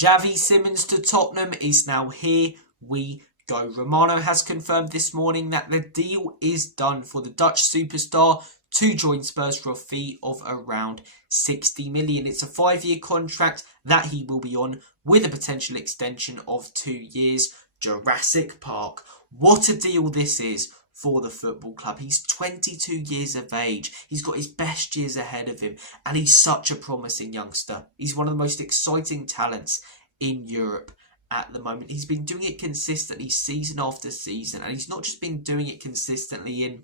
Xavi Simons to Tottenham is now here. We go. Romano has confirmed this morning that the deal is done for the Dutch superstar to join Spurs for a fee of around 60 million. It's a 5-year contract that he will be on with a potential extension of 2 years. Jurassic Park. What a deal this is for the football club. He's 22 years of age. He's got his best years ahead of him, and he's such a promising youngster. He's one of the most exciting talents in Europe at the moment. He's been doing it consistently season after season, and he's not just been doing it consistently in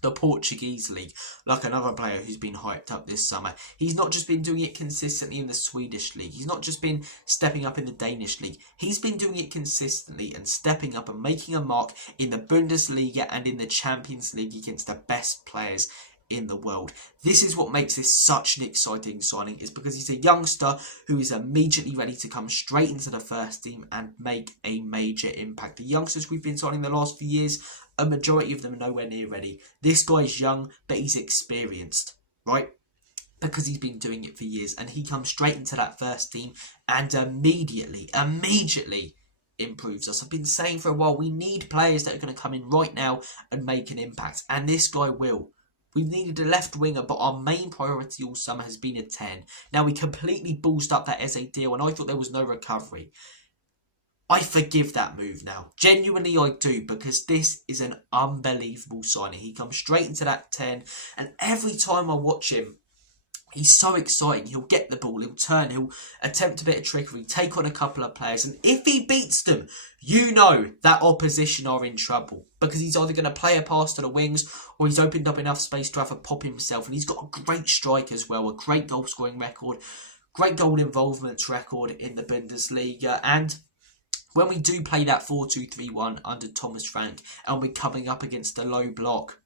the Portuguese league, like another player who's been hyped up this summer. He's not just been doing it consistently in the Swedish league. He's not just been stepping up in the Danish league. He's been doing it consistently and stepping up and making a mark in the Bundesliga and in the Champions League against the best players in the world. This is what makes this such an exciting signing, is because he's a youngster who is immediately ready to come straight into the first team and make a major impact. The youngsters we've been signing the last few years, a majority of them are nowhere near ready. This guy's young, but he's experienced, right? Because he's been doing it for years, and he comes straight into that first team and immediately improves us. I've been saying for a while, we need players that are going to come in right now and make an impact, and this guy will. We've needed a left winger, but our main priority all summer has been a 10. Now, we completely ballsed up that Eze deal, and I thought there was no recovery. I forgive that move now. Genuinely, I do, because this is an unbelievable signing. He comes straight into that 10, and every time I watch him, he's so exciting. He'll get the ball, he'll turn, he'll attempt a bit of trickery, take on a couple of players, and if he beats them, you know that opposition are in trouble, because he's either going to play a pass to the wings, or he's opened up enough space to have a pop himself, and he's got a great strike as well, a great goal scoring record, great goal involvement record in the Bundesliga, and when we do play that 4-2-3-1 under Thomas Frank, and we're coming up against a low block,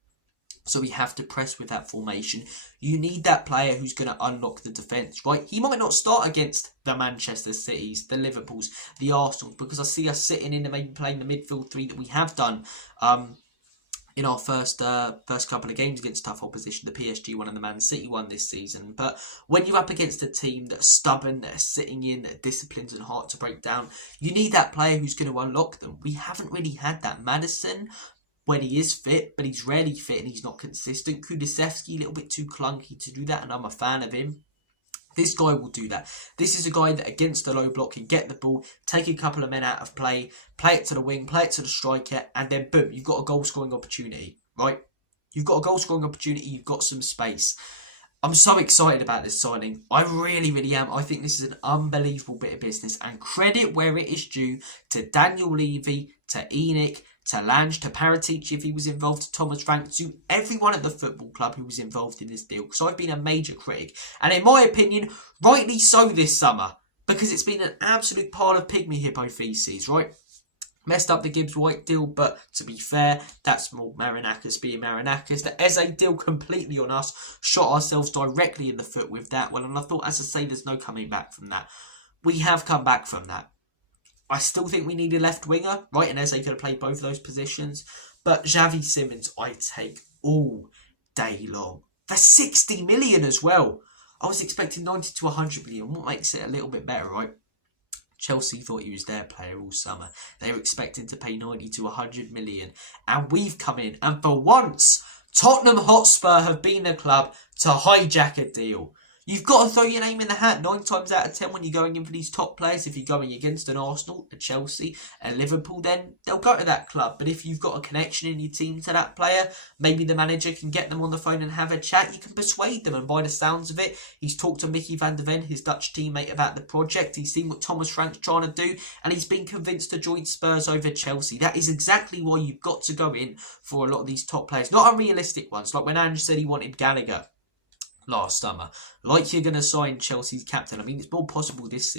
so we have to press with that formation, you need that player who's going to unlock the defence, right? He might not start against the Manchester Cities, the Liverpools, the Arsenals, because I see us sitting in and maybe playing the midfield three that we have done in our first couple of games against tough opposition, the PSG one and the Man City one this season. But when you're up against a team that's stubborn, that are sitting in, that are disciplined and hard to break down, you need that player who's going to unlock them. We haven't really had that. Maddison, when he is fit, but he's rarely fit and he's not consistent. Kulusevski, a little bit too clunky to do that, and I'm a fan of him. This guy will do that. This is a guy that against the low block can get the ball, take a couple of men out of play it to the wing, play it to the striker, and then boom, you've got a goal scoring opportunity, right? You've got a goal scoring opportunity, you've got some space. I'm so excited about this signing. I really, really am. I think this is an unbelievable bit of business, and credit where it is due to Daniel Levy, to Enoch, to Lange, to Paratici if he was involved, to Thomas Frank, to everyone at the football club who was involved in this deal, because I've been a major critic, and in my opinion, rightly so this summer, because it's been an absolute pile of pygmy hippo feces, right? Messed up the Gibbs-White deal, but to be fair, that's more Marinakis being Marinakis. The Eze deal completely on us, shot ourselves directly in the foot with that one, and I thought, as I say, there's no coming back from that. We have come back from that. I still think we need a left winger, right? And Eze could have played both of those positions. But Xavi Simons, I take all day long. For 60 million as well. I was expecting 90 to 100 million. What makes it a little bit better, right? Chelsea thought he was their player all summer. They were expecting to pay 90 to 100 million. And we've come in. And for once, Tottenham Hotspur have been the club to hijack a deal. You've got to throw your name in the hat 9 times out of 10 when you're going in for these top players. If you're going against an Arsenal, a Chelsea, a Liverpool, then they'll go to that club. But if you've got a connection in your team to that player, maybe the manager can get them on the phone and have a chat. You can persuade them. And by the sounds of it, he's talked to Mickey van der Ven, his Dutch teammate, about the project. He's seen what Thomas Frank's trying to do, and he's been convinced to join Spurs over Chelsea. That is exactly why you've got to go in for a lot of these top players. Not unrealistic ones, like when Ange said he wanted Gallagher last summer, like you're going to sign Chelsea's captain. I mean, it's more possible this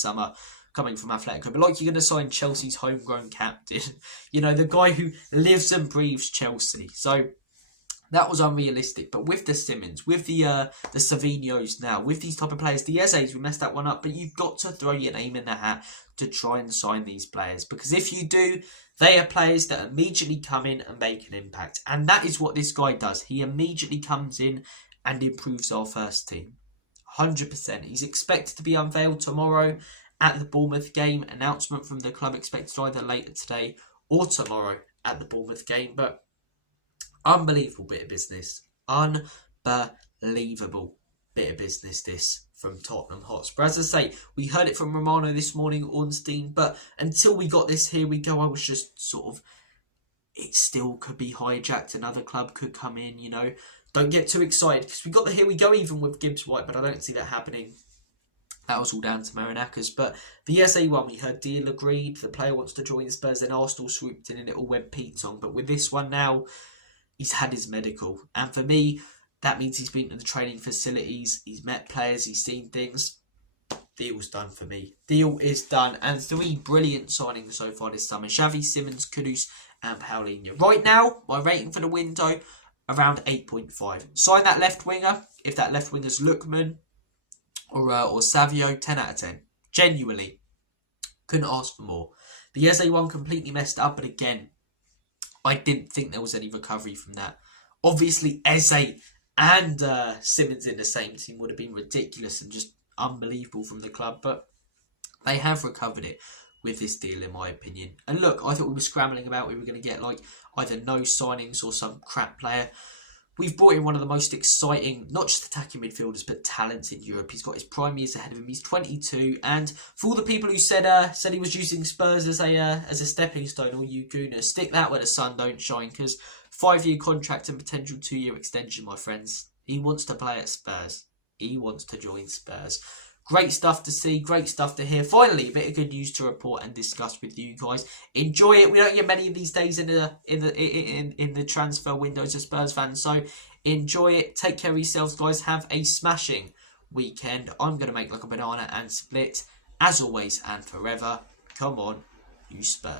summer coming from Atletico, but like you're going to sign Chelsea's homegrown captain, you know, the guy who lives and breathes Chelsea. So that was unrealistic. But with the Simons, with the Savinhos now, with these type of players, the Ezes, we messed that one up, but you've got to throw your name in the hat to try and sign these players, because if you do, they are players that immediately come in and make an impact, and that is what this guy does. He immediately comes in and improves our first team. 100%. He's expected to be unveiled tomorrow, at the Bournemouth game. Announcement from the club expected either later today or tomorrow at the Bournemouth game. But unbelievable bit of business. Unbelievable bit of business this from Tottenham Hotspur. As I say, we heard it from Romano this morning, Ornstein, but until we got this here we go, I was just sort of, it still could be hijacked. Another club could come in, you know. Don't get too excited because we got the here we go even with Gibbs White, but I don't see that happening. That was all down to Marinakis. But the SA one, we heard deal agreed. The player wants to join Spurs. Then Arsenal swooped in and it all went Pete on. But with this one now, he's had his medical. And for me, that means he's been to the training facilities. He's met players. He's seen things. Deal's done for me. Deal is done. And 3 brilliant signings so far this summer. Xavi Simons, Kudus and Paulinho. Right now, my rating for the window, around 8.5. Sign that left winger. If that left winger's Lookman or Savio, 10 out of 10. Genuinely. Couldn't ask for more. The Eze one completely messed up, but again, I didn't think there was any recovery from that. Obviously, Eze and Simons in the same team would have been ridiculous and just unbelievable from the club, but they have recovered it with this deal, in my opinion. And look, I thought we were scrambling about. We were going to get like either no signings or some crap player. We've brought in one of the most exciting, not just attacking midfielders, but talents in Europe. He's got his prime years ahead of him. He's 22, and for all the people who said he was using Spurs as a stepping stone, all you gooners, stick that where the sun don't shine, because 5-year contract and potential 2-year extension, my friends. He wants to play at Spurs. He wants to join Spurs. Great stuff to see, great stuff to hear. Finally, a bit of good news to report and discuss with you guys. Enjoy it. We don't get many of these days in the transfer windows as Spurs fans, so enjoy it. Take care of yourselves, guys. Have a smashing weekend. I'm going to make like a banana and split, as always and forever. Come on, you Spurs.